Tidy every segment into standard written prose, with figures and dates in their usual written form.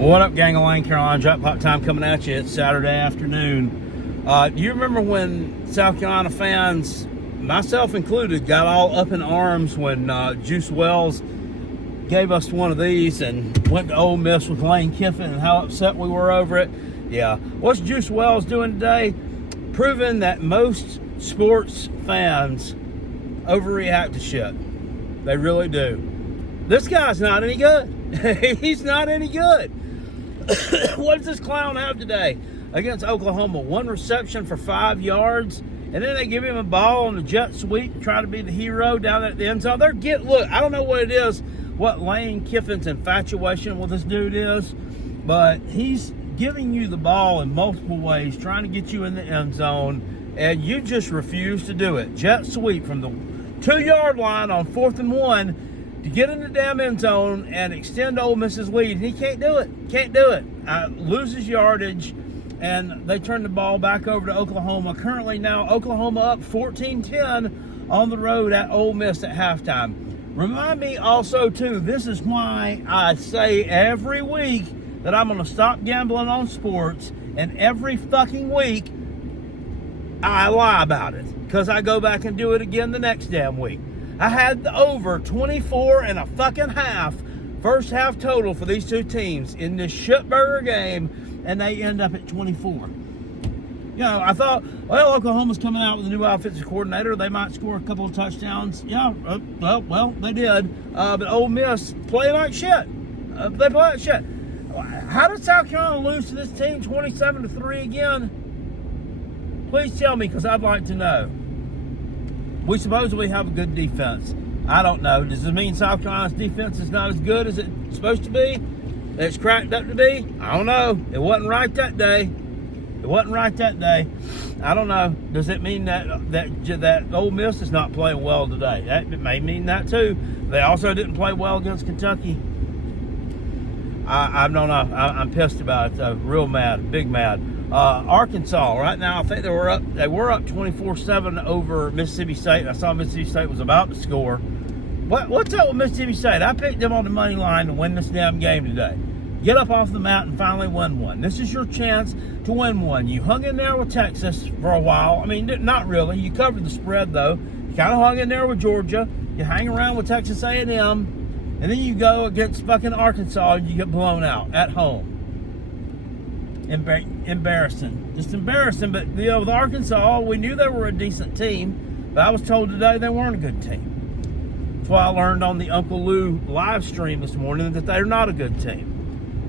What up, gang of Lane, Carolina? Jackpot time coming at you. It's Saturday afternoon. Do you remember when South Carolina fans, myself included, got all up in arms when Juice Wells gave us one of these and went to Ole Miss with Lane Kiffin and how upset we were over it? Yeah. What's Juice Wells doing today? Proving that most sports fans overreact to shit. They really do. This guy's not any good. He's not any good. What does this clown have today against Oklahoma? One reception for 5 yards, and then they give him a ball on the jet sweep and try to be the hero down at the end zone. Look, I don't know what it is, what Lane Kiffin's infatuation with this dude is, but he's giving you the ball in multiple ways, trying to get you in the end zone, and you just refuse to do it. Jet sweep from the 2-yard line on 4th and 1 to get in the damn end zone and extend Ole Miss's lead. And he can't do it. Loses yardage, and they turn the ball back over to Oklahoma. Currently now, Oklahoma up 14-10 on the road at Ole Miss at halftime. Remind me also, too, this is why I say every week that I'm going to stop gambling on sports, and every fucking week I lie about it because I go back and do it again the next damn week. I had the over 24.5 first half total for these two teams in this shitburger game, and they end up at 24. You know, I thought, well, Oklahoma's coming out with a new offensive coordinator. They might score a couple of touchdowns. Yeah, well, they did. But Ole Miss play like shit. They play like shit. How did South Carolina lose to this team 27-3 again? Please tell me, because I'd like to know. We supposedly have a good defense. I don't know. Does it mean South Carolina's defense is not as good as it's supposed to be? It's cracked up to be? I don't know. It wasn't right that day. I don't know. Does it mean that Ole Miss is not playing well today? It may mean that too. They also didn't play well against Kentucky. I don't know. I'm pissed about it though. Real mad. Big mad. Arkansas, right now, I think they were up 24-7 over Mississippi State. I saw Mississippi State was about to score. What's up with Mississippi State? I picked them on the money line to win this damn game today. Get up off the mat and finally win one. This is your chance to win one. You hung in there with Texas for a while. I mean, not really. You covered the spread, though. You kind of hung in there with Georgia. You hang around with Texas A&M. And then you go against fucking Arkansas and you get blown out at home. Embarrassing. Just embarrassing. But, you know, with Arkansas, we knew they were a decent team. But I was told today they weren't a good team. That's why I learned on the Uncle Lou live stream this morning that they're not a good team.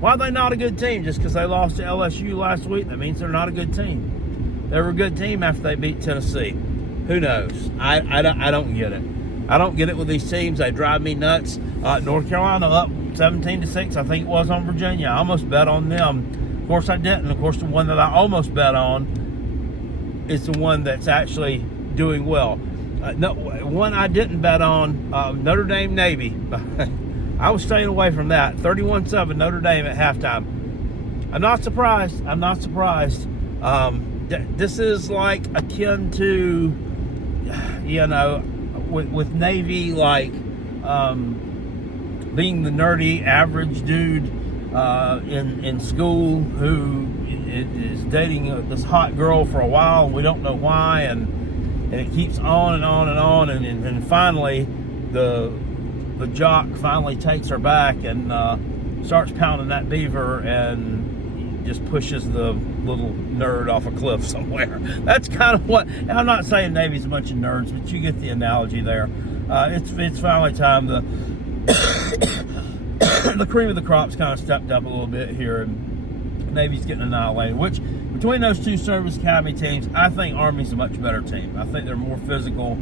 Why are they not a good team? Just because they lost to LSU last week, that means they're not a good team. They were a good team after they beat Tennessee. Who knows? I don't get it. I don't get it with these teams. They drive me nuts. North Carolina up 17-6, I think it was, on Virginia. I almost bet on them. Of course, I didn't. Of course, the one that I almost bet on is the one that's actually doing well. One I didn't bet on, Notre Dame Navy. I was staying away from that. 31-7 Notre Dame at halftime. I'm not surprised. This is like akin to, you know, with Navy, like being the nerdy average dude in school who is dating this hot girl for a while and we don't know why, and it keeps on and on and on, and finally the jock finally takes her back and starts pounding that beaver and just pushes the little nerd off a cliff somewhere. That's kind of what, and I'm not saying Navy's a bunch of nerds, but you get the analogy there. It's finally time the cream of the crop's kind of stepped up a little bit here, and Navy's getting annihilated, which between those two service academy teams, I think Army's a much better team. I think they're more physical.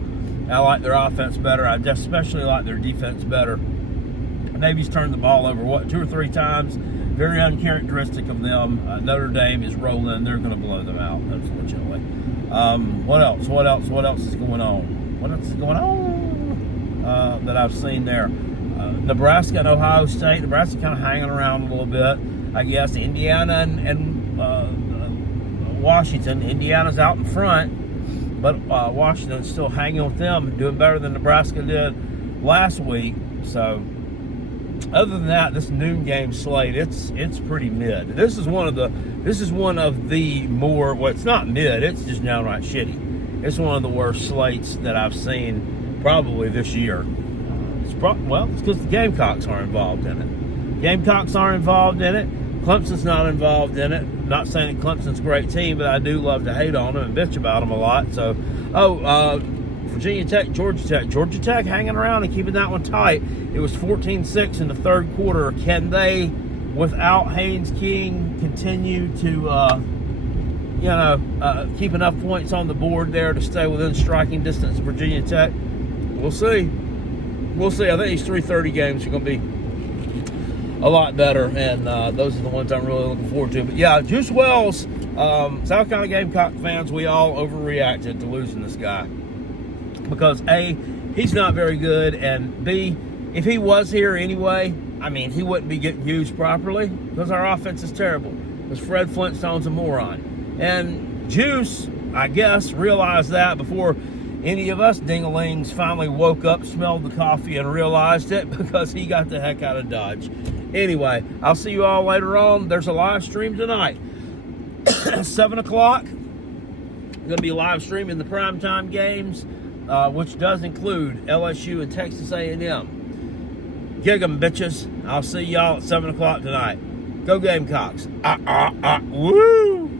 I like their offense better. I especially like their defense better. Navy's turned the ball over, 2 or 3 times. Very uncharacteristic of them. Notre Dame is rolling. They're going to blow them out, unfortunately. What else is going on? What else is going on that I've seen there? Nebraska and Ohio State. Nebraska kind of hanging around a little bit, I guess. Indiana and Washington. Indiana's out in front, but Washington's still hanging with them, doing better than Nebraska did last week. So Other than that, this noon game slate, it's pretty mid. This is one of the more, well, it's not mid, it's just downright shitty. It's one of the worst slates that I've seen probably this year. It's because the Gamecocks aren't involved in it. Gamecocks aren't involved in it. Clemson's not involved in it. I'm not saying that Clemson's a great team, but I do love to hate on them and bitch about them a lot. So, Virginia Tech, Georgia Tech. Georgia Tech hanging around and keeping that one tight. It was 14-6 in the third quarter. Can they, without Haynes King, continue to, keep enough points on the board there to stay within striking distance of Virginia Tech? We'll see. We'll see. I think these 3:30 games are going to be a lot better, and those are the ones I'm really looking forward to. But yeah, Juice Wells, South Carolina Gamecock fans, we all overreacted to losing this guy. Because A, he's not very good, and B, if he was here anyway, I mean, he wouldn't be getting used properly because our offense is terrible. Because Fred Flintstone's a moron. And Juice, I guess, realized that before any of us dingalings finally woke up, smelled the coffee, and realized it, because he got the heck out of Dodge. Anyway, I'll see you all later on. There's a live stream tonight. 7 o'clock. Going to be live streaming the primetime games, which does include LSU and Texas A&M. Gig 'em, bitches. I'll see y'all at 7 o'clock tonight. Go Gamecocks. Woo!